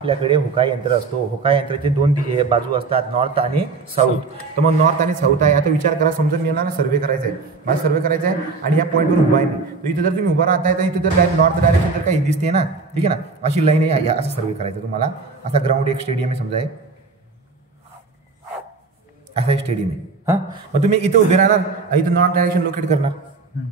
आपल्याकडे हुका यंत्र असतो. हुका यंत्राचे दोन बाजू असतात, नॉर्थ आणि साऊथ. तर मग नॉर्थ आणि साऊथ आहे. आता विचार करा, समजा मी ना सर्वे करायचा आहे, मला सर्वे करायचा आहे आणि या पॉईंटवर उभा आहे मी. तर इथे जर तुम्ही उभा राहताय तर इथे जर नॉर्थ डायरेक्शन तर काही दिसते ना, ठीक आहे ना, अशी लाईन आहे. असं सर्वे करायचं तुम्हाला. असा ग्राउंड एक स्टेडियम आहे समजा आहे, असा एक स्टेडियम आहे. हां, मग तुम्ही इथे उभे राहणार, इथं नॉर्थ डायरेक्शन लोकेट करणार,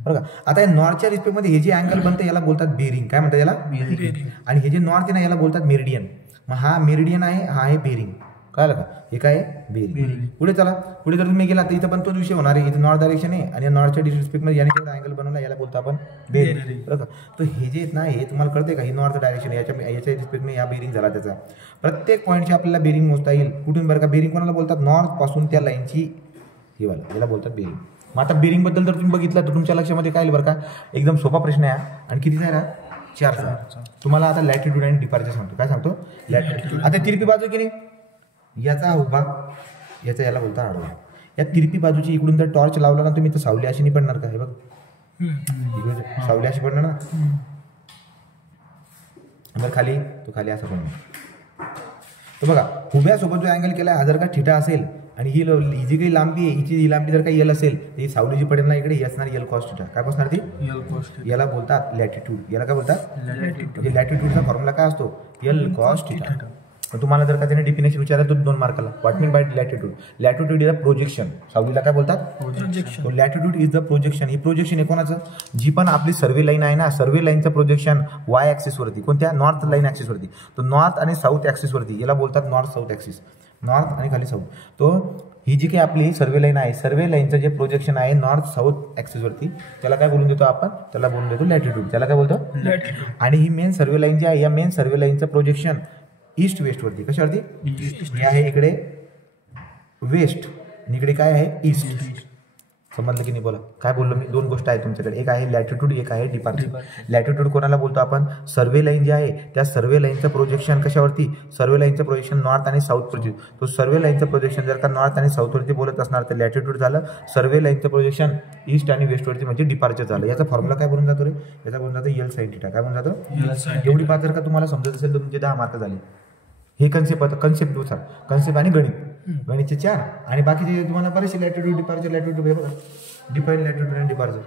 बरं का. आता या नॉर्थच्या रिस्पेक्टमध्ये हे जे अँगल बनतं याला बोलतात बेरिंग. काय म्हणतात याला? बेरिंग. आणि हे जे नॉर्थ आहे ना याला बोलतात मेरिडियन. मग हा मेरिडियन आहे, हा आहे बेरिंग. कळलं का? हे काय आहे? बेरिंग. पुढे चला, पुढे जर तुम्ही गेला तर इथं पण तोच विषय होणार आहे. इथं नॉर्थ डायरेक्शन आहे आणि नॉर्थच्या रिस्पेक्टमध्ये याने जेवढा अँगल बनवला याला बोलतो आपण बेरिंग, बरं का. तर हे जे आहेत ना, हे तुम्हाला कळते का? हे नॉर्थ डायरेक्शन याच्या रिस्पेक्टने या बेरिंग झाला त्याचा. प्रत्येक पॉईंटची आपल्याला बेरिंग मोजता येईल. कुठून बरं का? बेरिंग कोणाला बोलतात? नॉर्थ पासून त्या लाईनची ही वाला, याला बोलतात बेरिंग. मग आता बेरिंगबद्दल जर तुम्ही बघितलं तर तुमच्या लक्षामध्ये काय येईल बरं का? एकदम सोपा प्रश्न आहे आणि किती आहे ना? 4. तुम्हाला आता लॅटिट्यूड आणि डिपार्चर सांगतो. काय सांगतो? लॅटिट्यूड. आता तिरपी बाजू की नाही, याचा उभा, याचा याला बोलता आडवा. या तिरपी बाजूची इकडून जर टॉर्च लावला ना तुम्ही तर सावली अशी नाही पडणार का? हे बघ, सावली अशी पडणार ना. जर खाली तो खाली असं पडणार. तर बघा, उभ्यासोबत जो अँगल केला हा जर का थिटा असेल आणि ही जी काही लांबी आहे, ही लांबी जर काही यल असेल तर ही सावली जी पडेल ना इकडे, ही असणार यल कॉस थिटा. काय बसणार ती? L cos theta. याला बोलतात लॅटिट्यूड. याला काय बोलतात? लॅटिट्यूड. लॅटिट्यूडचा फॉर्म्युला काय असतो? L cos theta. तुम्हाला जर का त्याने डिफिनेशन विचारलं तर 2 मार्काला. What mean by latitude? Latitude is the projection. सावलीला काय बोलतात? प्रोजेक्शन. तो लॅटिट्यूड इज द प्रोजेक्शन. ही प्रोजेक्शन आहे कोणाचं? जी पण आपली सर्वे लाईन आहे ना, सर्वे लाईनचं प्रोजेक्शन वाय ॲक्सिसवरती, कोणत्या? नॉर्थ लाईन ॲक्सिसवरती. तो नॉर्थ आणि साऊथ ॲक्सिसवरती याला बोलतात नॉर्थ साऊथ ॲक्सिस. नॉर्थ आणि खाली साऊथ. तो ही जी काही आपली सर्वे लाईन आहे, सर्वे लाईनचं जे प्रोजेक्शन आहे नॉर्थ साऊथ ॲक्सिसवरती, त्याला काय बोलून देतो आपण? त्याला बोलून देतो लॅटिट्यूड. त्याला काय बोलतो? लॅटिट्यूड. आणि ही मेन सर्वे लाईन जी आहे, या मेन सर्वे लाईनचं प्रोजेक्शन ईस्ट वेस्टवरती. कशावरती? हे आहे इकडे वेस्ट आणि इकडे काय आहे? ईस्ट. समजलं की नाही? बोला, काय बोललो मी? 2 गोष्ट आहे तुमच्याकडे, एक आहे लॅटिट्यूड, एक आहे डिपार्चर. लॅटिट्यूड कोणाला बोलतो आपण? सर्वे लाईन जी आहे त्या सर्वे लाईनचं प्रोजेक्शन कशावरती? सर्वे लाईनचं प्रोजेक्शन नॉर्थ आणि साऊथवरती. तो सर्वे लाईनचं प्रोजेक्शन जर का नॉर्थ आणि साऊथवरती बोलत असणार तर लॅटिट्यूड झालं. सर्वे लाईनचं प्रोजेक्शन ईस्ट आणि वेस्टवरती म्हणजे डिपार्चर झालं. याचा फॉर्म्युला काय बनून जातो रे? याचा बनून जातो यल साइन थिटा. काय बनून जातो? एवढी बात जर का तुम्हाला समजत असेल तर तुमचे 10 मार्क झाले. हे कन्सेप्ट, कन्सेप्ट दुसरा कन्सेप्ट आणि गणित, गणितचे 4 आणि बाकीचे तुम्हाला बरेचसे लॅटिट्यूड डिपार्चर. लॅटिट्यूड हे बघा, डिफाईन लॅटिट्यूड आणि डिपार्चर.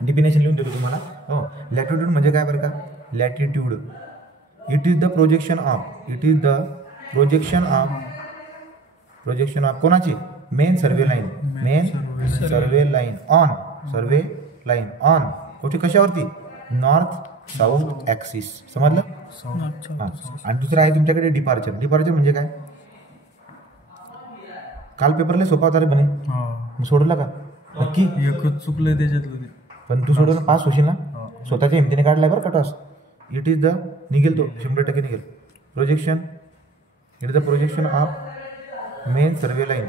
डिफिनेशन लिहून देतो तुम्हाला. हो, लॅटिट्यूड म्हणजे काय बरं का? Latitude it is the projection of, it is the projection of कोणाची? Main survey line. Main survey line on, survey line on कुठे? कशावरती? North south axis. समजलं? हां. आणि दुसरं आहे तुमच्याकडे डिपार्चर. डिपार्चर म्हणजे काय? काल पेपरला सोपा होता रे बने, सोडला का? नक्की एकच चुकलं त्याच्यातलं. पण तू सोडून पास होशील ना? स्वतःच्या हिमतीने काढलाय बरं कटॉस. इट इज द निघेल, तो 100% निघेल. Projection, it is the projection of main survey line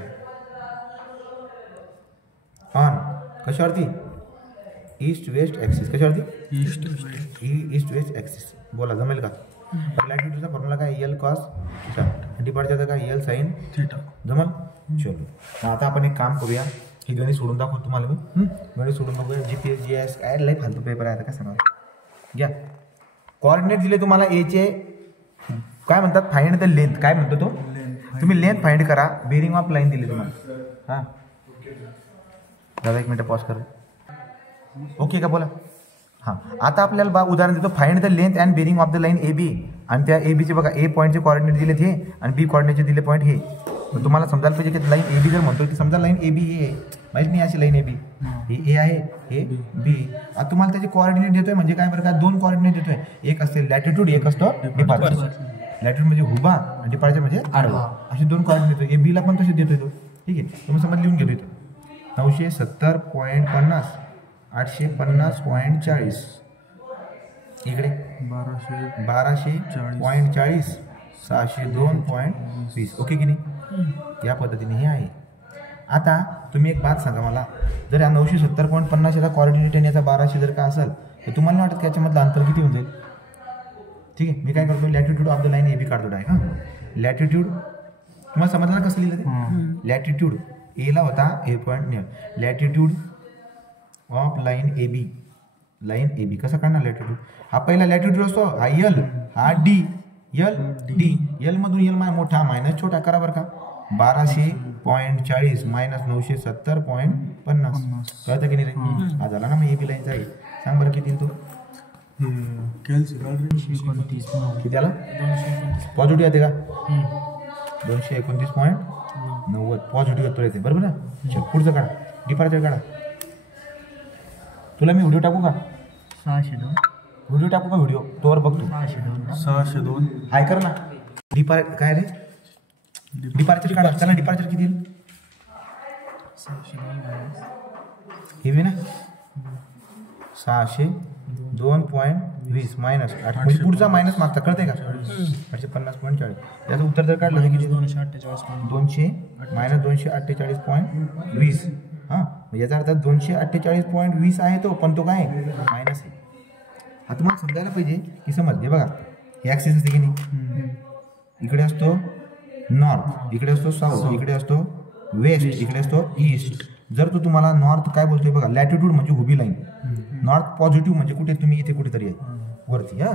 on कशावरती? East west axis. कशावरती? East west axis. बोला, जमेल का? लॅटिट्यूडचा फॉर्म्युला काय? L cos theta. डिपार्चरचा काय? L sine theta. जमल? चलो, आता आपण एक काम करूया. हे गणित सोडून दाखवतो तुम्हाला मी. गणित सोडून बघूया. GPS GS काय लय फालतू पेपर आहे आता, काय सांगा. घ्या, कोऑर्डिनेट दिले तुम्हाला एचे. काय म्हणतात? Find the length. काय म्हणतो तो? तुम्ही लेंथ फाइंड करा. बेरिंग ऑफ लाईन दिली तुम्हाला. हां, दादा 1 मिनिट पॉज करा. ओके का? बोला. हां, आता आपल्याला उदाहरण देतो. Find the length and bearing of the line AB. आणि त्या ABचे बघा, A पॉईंटचे कोऑर्डिनेट दिलेत हे आणि B कोऑर्डिनेटचे दिले पॉईंट हे. तुम्हाला समजायला पाहिजे की लाईन AB जर म्हणतो की समजा लाईन AB हे माहीत नाही, अशी लाईन AB हे A आहे, हे B. आता तुम्हाला त्याचे कोऑर्डिनेट देतोय म्हणजे काय बरं का? 2 कोऑर्डिनेट देतोय. एक असते लॅटिट्यूड, एक असतो डिपार्चर. लॅटिट्यूड म्हणजे उभा आणि डिपार्चर म्हणजे आडवा. असे 2 कोऑर्डिनेट देतोय. AB ला पण तसे देतोय तो. ठीक आहे, तुम्ही समज लिहून घेतो इथं 970.50, 850.40, इकडे 1200.40, 602.20. ओके की नाही? या पद्धतीने हे आहे. आता तुम्ही एक बात सांगा मला, जर या 970.50 याचा कोऑर्डिनेट आणि याचा 1200 जर का असेल तर तुम्हाला नाही वाटत की याच्यामधलं अंतर किती होऊन जाईल? ठीक आहे, मी काय करतो? Latitude of the line AB काढतो डायरेक्ट. हां, लॅटिट्यूड तुम्हाला समजलं ना कसं लिहिलं ते? लॅटिट्यूड एला होता A point. Latitude of line AB कसं काढणार? लॅटिट्यूड हा पहिला लॅटिट्यूड असतो, हा यल, हा D, यल डी, यल मधून यल मोठा मायनस छोटा करा बरं का. 1200.40 मायनस 970.50 कळतं की नाही रे. हा झाला ना मग ए बी लाईनचा आहे. सांग बरं किती तू किती आला पॉझिटिव्ह येते का 229.90 पॉझिटिव्ह येतो येते बरोबर ना. चल पुढचं काढा डिपार्चर काढा. तुला मी व्हिडिओ टाकू का 602 व्हिडिओ टाकू का व्हिडिओ तोवर बघतो 602 हाय कर ना. काय रे डिपार्चर काढा. चला डिपार्चर किती येईल 602 हे बी ना 602.20 मायनस 8 म्हणजे पुढचा मायनस मागचा कळतंय का 850.40. याचं उत्तर जर काढलं तर किती 200 मायनस 248.20 हां याचा अर्थ 248.20 आहे तो पण तो काय मायनस आहे. हा तुम्हाला समजायला पाहिजे की समज हे बघा हे ॲक्सिस असते की नाही इकडे असतो नॉर्थ इकडे असतो साऊथ इकडे असतो वेस्ट इकडे असतो ईस्ट. जर तो तुम्हाला नॉर्थ काय बोलतोय बघा लॅटिट्यूड म्हणजे उभी लाईन नॉर्थ पॉझिटिव्ह म्हणजे कुठे तुम्ही इथे कुठेतरी आहे वरती हां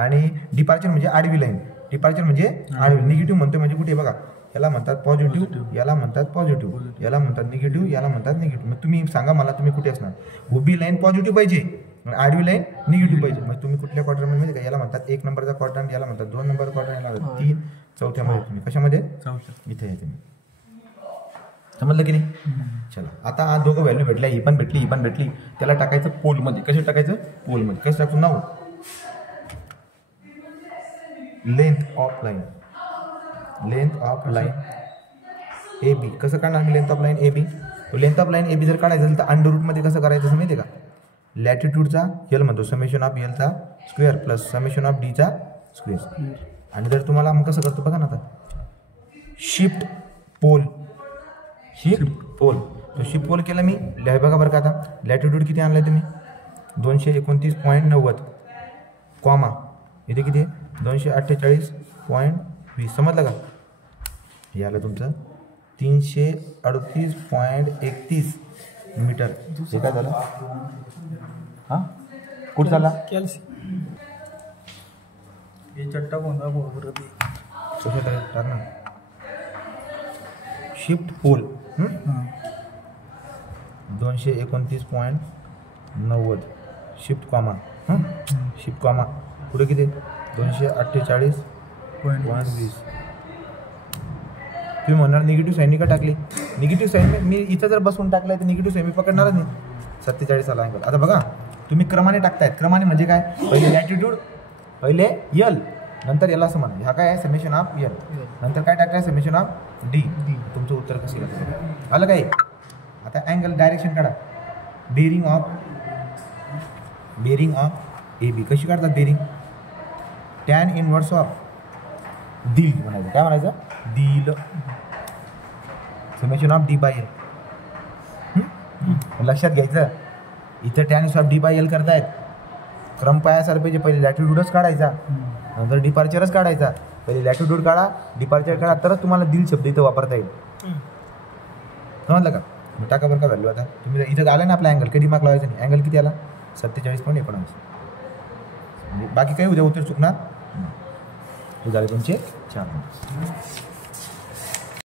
आणि डिपार्चर म्हणजे आडवी लाईन डिपार्चर म्हणजे आडवी निगेटिव्ह म्हणतोय म्हणजे कुठे बघा याला म्हणतात पॉझिटिव्ह याला म्हणतात पॉझिटिव्ह याला म्हणतात निगेटिव्ह याला म्हणतात निगेटिव्ह. मग तुम्ही सांगा मला तुम्ही कुठे असणार. उभी लाईन पॉझिटिव्ह पाहिजे आडवी लाईन निगेटिव्ह पाहिजे. मग तुम्ही कुठल्या क्वाड्रंटमध्ये माहिती का याला म्हणतात 1 नंबरचा क्वाड्रंट याला म्हणतात 2 नंबर क्वाड्रंट याला म्हणतात 3 चौथ्यामध्ये तुम्ही कशामध्ये इथे आहे तुम्ही समजलं की नाही. चला आता हा दोघं व्हॅल्यू भेटल्या ही पण भेटली त्याला टाकायचं पोलमध्ये. कसं टाकायचं पोलमध्ये कसं टाकतो नाव length of line A B. कसं काढणार मी length of line A B. Length of line A B जर काढायचं असेल तर अंडर रूटमध्ये कसं करायचं माहिती आहे का लॅटिट्यूडचा यल म्हणतो समेशन ऑफ एलचा स्क्वेअर प्लस समेशन ऑफ डीचा स्क्वेअर. आणि जर तुम्हाला मग कसं करतो बघा ना आता शिफ्ट पोल तो शिफ्ट पोल केला मी लिहाय बघा बरं का. आता लॅटिट्यूड किती आणलं तुम्ही 229.90 कॉमा इथे किती आहे 248.20 समजलं का. हे आलं तुमचं 338.31 मीटर. हे काय झालं हां कुठं झाला चट्टा कोणता बरोबर टाक ना shift pol 229.90 shift comma shift comma पुढे किती 248.20. तुम्ही म्हणणार निगेटिव्ह साईन का टाकली. निगेटिव्ह साईन मी इथं जर बसवून टाकलाय तर निगेटिव्ह साईन मी पकडणारच नाही. 47 आला अँगल. आता बघा तुम्ही क्रमाने टाकतायत. क्रमाने म्हणजे काय पहिले लॅटिट्यूड पहिले यल नंतर याला असं म्हणा. हा काय आहे समेशन ऑफ यल नंतर काय टाकाय समेशन ऑफ डी. तुमचं उत्तर कसं येतं आलं काय. आता अँगल डायरेक्शन काढा. बेरिंग ऑफ ए बी कशी काढतात बेरिंग टॅन इनवर्स ऑफ दिल म्हणायचं. काय म्हणायचं दिल summation of D by L. लक्षात घ्यायचं इथं tan inverse of D by L करतायत. क्रम पाय असायला पाहिजे पहिले लॅटिट्यूडच काढायचा नंतर डिपार्चरच काढायचा. पहिले लॅटिट्यूड काढा डिपार्चर काढा तरच तुम्हाला दिल शब्द इथं वापरता येईल. समजलं का. टाका बरं का व्हॅल्यू. आता तुम्ही इथं आलं ना आपला अँगल कधी मार्क लावायचं नाही. अँगल किती आला 47.19. बाकी काही उद्या उत्तर चुकणार हे झाले तुमचे 4 नंबर.